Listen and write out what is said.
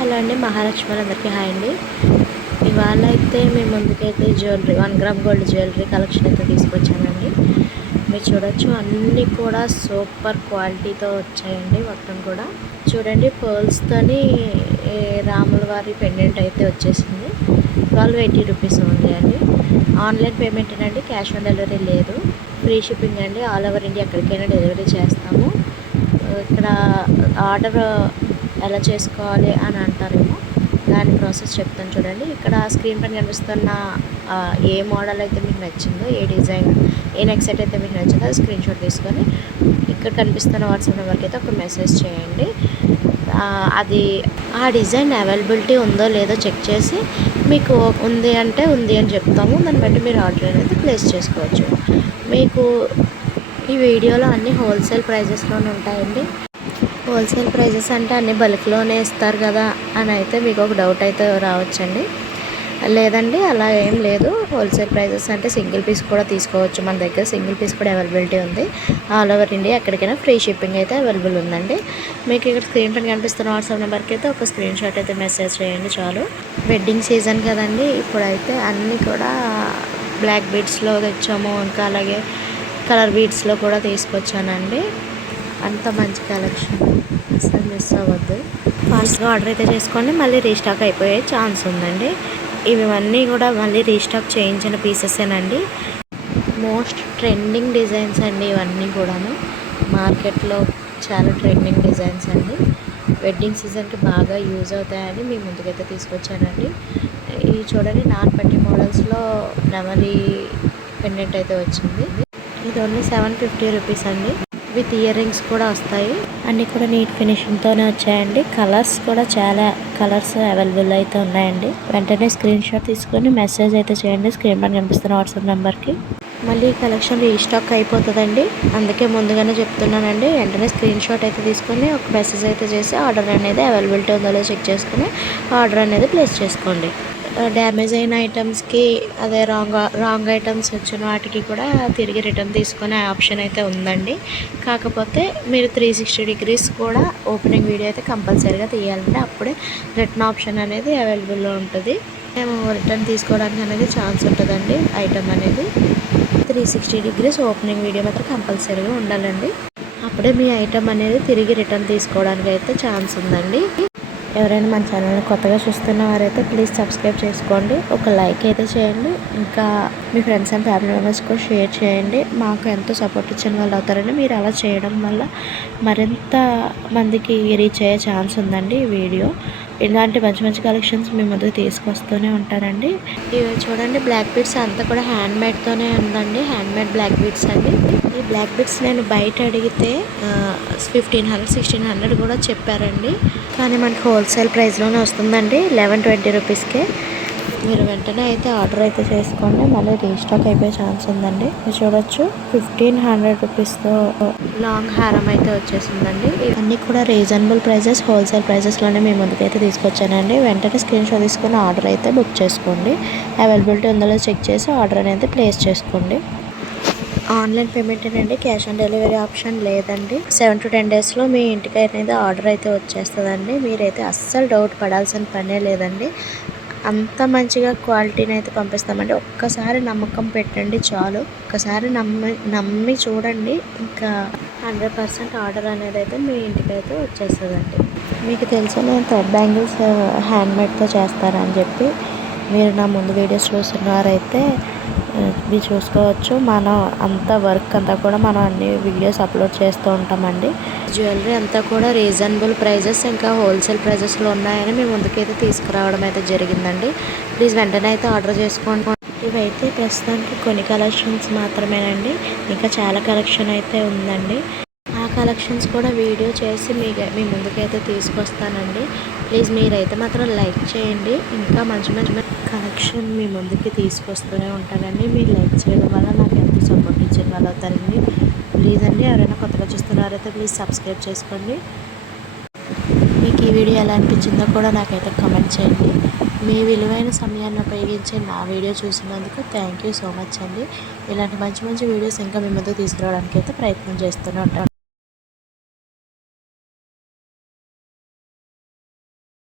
Hello అండి, మహాలక్ష్మి అందరికీ hi అండి. ఇవాళ అయితే మేము ముందుకైతే jewellery 1 gram gold jewellery collection అయితే తీసుకొచ్చానండి. మీరు చూడొచ్చు, అన్నీ కూడా సూపర్ క్వాలిటీతో వచ్చాయండి. మొత్తం కూడా చూడండి, పర్ల్స్తోని రాముల వారి పెండెంట్ అయితే వచ్చేసింది. 1280 రూపీస్ ఉంది అండి. ఆన్లైన్ పేమెంట్ అండి, క్యాష్ ఆన్ డెలివరీ లేదు. ఫ్రీ షిప్పింగ్ అండి, ఆల్ ఓవర్ ఇండియా ఎక్కడికైనా డెలివరీ చేస్తాము. ఇక్కడ ఆర్డర్ ఎలా చేసుకోవాలి అని అంటారేమో, దాని ప్రాసెస్ చెప్తాను చూడండి. ఇక్కడ స్క్రీన్ పైన కనిపిస్తున్న ఏ మోడల్ అయితే మీకు నచ్చిందో, ఏ డిజైన్, ఏ నెక్ సెట్ అయితే మీకు నచ్చిందో అది స్క్రీన్ షాట్ తీసుకొని ఇక్కడ కనిపిస్తున్న వాట్సాప్ నెంబర్కి అయితే ఒక మెసేజ్ చేయండి. అది ఆ డిజైన్ అవైలబిలిటీ ఉందో లేదో చెక్ చేసి మీకు ఉంది అంటే ఉంది అని చెప్తాము. దాన్ని బట్టి మీరు ఆర్డర్ అనేది ప్లేస్ చేసుకోవచ్చు. మీకు ఈ వీడియోలో అన్ని హోల్సేల్ ప్రైజెస్లోనే ఉంటాయండి. హోల్సేల్ ప్రైజెస్ అంటే అన్ని బల్క్లోనే ఇస్తారు కదా అని అయితే మీకు ఒక డౌట్ అయితే రావచ్చండి. లేదండి, అలా ఏం లేదు. హోల్సేల్ ప్రైజెస్ అంటే సింగిల్ పీస్ కూడా తీసుకోవచ్చు. మన దగ్గర సింగిల్ పీస్ కూడా అవైలబిలిటీ ఉంది. ఆల్ ఓవర్ ఇండియా ఎక్కడికైనా ఫ్రీ షిప్పింగ్ అయితే అవైలబుల్ ఉందండి. మీకు ఇక్కడ స్క్రీన్ పైన కనిపిస్తున్న వాట్సాప్ నెంబర్కి అయితే ఒక స్క్రీన్ షాట్ అయితే మెసేజ్ చేయండి చాలు. వెడ్డింగ్ సీజన్ కదండి, ఇప్పుడైతే అన్నీ కూడా బ్లాక్ బీడ్స్లో తెచ్చాము. ఇంకా అలాగే కలర్ బీడ్స్లో కూడా తీసుకొచ్చానండి. అంత మంచి కలెక్షన్, అసలు మిస్ అవ్వద్దు. ఫాస్ట్గా ఆర్డర్ అయితే చేసుకోండి, మళ్ళీ రీస్టాక్ అయిపోయే ఛాన్స్ ఉందండి. ఇవన్నీ కూడా మళ్ళీ రీస్టాక్ చేయించిన పీసెసేనండి. మోస్ట్ ట్రెండింగ్ డిజైన్స్ అండి ఇవన్నీ కూడాను. మార్కెట్లో చాలా ట్రెండింగ్ డిజైన్స్ అండి. వెడ్డింగ్ సీజన్కి బాగా యూజ్ అవుతాయని మీ ముందుకైతే తీసుకొచ్చానండి. ఇవి చూడండి, నాన్ పట్టి మోడల్స్లో నెమలి పెండెంట్ అయితే వచ్చింది. ఇది ఓన్లీ 750 రూపీస్ అండి. విత్ ఇయర్ రింగ్స్ కూడా వస్తాయి. అన్నీ కూడా నీట్ ఫినిషింగ్తోనే వచ్చాయండి. కలర్స్ కూడా చాలా కలర్స్ అవైలబుల్ అయితే ఉన్నాయండి. వెంటనే స్క్రీన్ షాట్ తీసుకొని మెసేజ్ అయితే చేయండి స్క్రీన్ పైన కనిపిస్తున్న వాట్సాప్ నెంబర్కి. మళ్ళీ ఈ కలెక్షన్ రీస్టాక్ అయిపోతుందండి, అందుకే ముందుగానే చెప్తున్నానండి. వెంటనే స్క్రీన్ షాట్ అయితే తీసుకొని ఒక మెసేజ్ అయితే చేసి ఆర్డర్ అనేది అవైలబిలిటీ ఉందో చెక్ చేసుకుని ఆర్డర్ అనేది ప్లేస్ చేసుకోండి. డ్యామేజ్ అయిన ఐటమ్స్కి, అదే రాంగ్ ఐటమ్స్ వచ్చిన వాటికి కూడా తిరిగి రిటర్న్ తీసుకునే ఆప్షన్ అయితే ఉందండి. కాకపోతే మీరు 360 డిగ్రీస్ కూడా ఓపెనింగ్ వీడియో అయితే కంపల్సరీగా తీయాలంటే అప్పుడే రిటర్న్ ఆప్షన్ అనేది అవైలబుల్లో ఉంటుంది. మేము రిటర్న్ తీసుకోవడానికి అనేది ఛాన్స్ ఉంటుందండి. ఐటమ్ అనేది 360 డిగ్రీస్ ఓపెనింగ్ వీడియో మాత్రం కంపల్సరీగా ఉండాలండి. అప్పుడే మీ ఐటమ్ అనేది తిరిగి రిటర్న్ తీసుకోవడానికి అయితే ఛాన్స్ ఉందండి. ఎవరైనా మన ఛానల్ని కొత్తగా చూస్తున్న వారైతే ప్లీజ్ సబ్స్క్రైబ్ చేసుకోండి, ఒక లైక్ అయితే చేయండి. ఇంకా మీ ఫ్రెండ్స్ అండ్ ఫ్యామిలీ మెంబర్స్ కూడా షేర్ చేయండి. మాకు ఎంతో సపోర్ట్ ఇచ్చిన వాళ్ళు అవుతారండి. మీరు అలా చేయడం వల్ల మరింత మందికి రీచ్ అయ్యే ఛాన్స్ ఉందండి ఈ వీడియో. ఇలాంటి మంచి మంచి కలెక్షన్స్ మీ ముందుకు తీసుకొస్తూనే ఉంటానండి. ఇవి చూడండి, బ్లాక్ బీడ్స్ అంతా కూడా హ్యాండ్మేడ్తోనే ఉందండి. హ్యాండ్మేడ్ బ్లాక్ బీడ్స్ అండి. ఈ బ్లాక్ బీడ్స్ నేను బయట అడిగితే 1500-1600 కూడా చెప్పారండి. కానీ మనకి హోల్సేల్ ప్రైస్లోనే వస్తుందండి, 1120 రూపీస్కే. మీరు వెంటనే అయితే ఆర్డర్ అయితే చేసుకోండి, మళ్ళీ రీస్టాక్ అయిపోయే ఛాన్స్ ఉందండి. మీరు చూడొచ్చు, 1500 రూపీస్తో లాంగ్ హారం అయితే వచ్చేసిందండి. ఇవన్నీ కూడా రీజనబుల్ ప్రైజెస్, హోల్సేల్ ప్రైజెస్లోనే మీ ముందుకైతే తీసుకొచ్చానండి. వెంటనే స్క్రీన్ షాట్ తీసుకొని ఆర్డర్ అయితే బుక్ చేసుకోండి. అవైలబిలిటీ ఉందో చెక్ చేసి ఆర్డర్ అనేది ప్లేస్ చేసుకోండి. ఆన్లైన్ పేమెంట్ అండి, క్యాష్ ఆన్ డెలివరీ ఆప్షన్ లేదండి. 7 to 10 డేస్లో మీ ఇంటికి అనేది ఆర్డర్ అయితే వచ్చేస్తుందండి. మీరైతే అస్సలు డౌట్ పడాల్సిన పనే లేదండి. అంత మంచిగా క్వాలిటీని అయితే పంపిస్తామండి. ఒక్కసారి నమ్మకం పెట్టండి చాలు. ఒక్కసారి నమ్మి చూడండి, ఇంకా 100% ఆర్డర్ అనేది అయితే మీ ఇంటికి అయితే వచ్చేస్తుందండి. మీకు తెలుసా, నేను థ్రెడ్ బ్యాంగిల్స్ హ్యాండ్మేడ్తో చేస్తారని చెప్పి. మీరు నా ముందు వీడియోస్ చూస్తున్నారైతే మీరు చూసుకోవచ్చు. మనం అంత వర్క్ అంతా కూడా మనం అన్ని వీడియోస్ అప్లోడ్ చేస్తూ ఉంటామండి. జ్యువెలరీ అంతా కూడా రీజనబుల్ ప్రైజెస్, ఇంకా హోల్సేల్ ప్రైజెస్లో ఉన్నాయని మేము ముందుకైతే తీసుకురావడం అయితే జరిగిందండి. ప్లీజ్ వెంటనే అయితే ఆర్డర్ చేసుకోండి. ఇవైతే ప్రస్తుతానికి కొన్ని కలెక్షన్స్ మాత్రమేనండి, ఇంకా చాలా కలెక్షన్ అయితే ఉందండి. ఆ కలెక్షన్స్ కూడా వీడియో చేసి మీ ముందుకైతే తీసుకొస్తానండి. ప్లీజ్ మీరైతే మాత్రం లైక్ చేయండి. ఇంకా మంచి మంచి కలెక్షన్ మీ ముందుకి తీసుకొస్తూనే ఉంటానండి. మీరు లైక్ చేయడం వల్ల నాకు ఎంతో సపోర్ట్ ఇచ్చిన వాళ్ళు అవుతారండి. ప్లీజ్ అండి, ఎవరైనా కొత్తగా చూస్తున్నారైతే ప్లీజ్ సబ్స్క్రైబ్ చేసుకోండి. మీకు ఈ వీడియో ఎలా అనిపించిందో కూడా నాకైతే కామెంట్ చేయండి. మీ విలువైన సమయాన్ని ఉపయోగించి నా వీడియో చూసినందుకు థ్యాంక్ యూ సో మచ్ అండి. ఇలాంటి మంచి మంచి వీడియోస్ ఇంకా మీ ముందుకు తీసుకురావడానికి అయితే ప్రయత్నం చేస్తూనే ఉంటాను.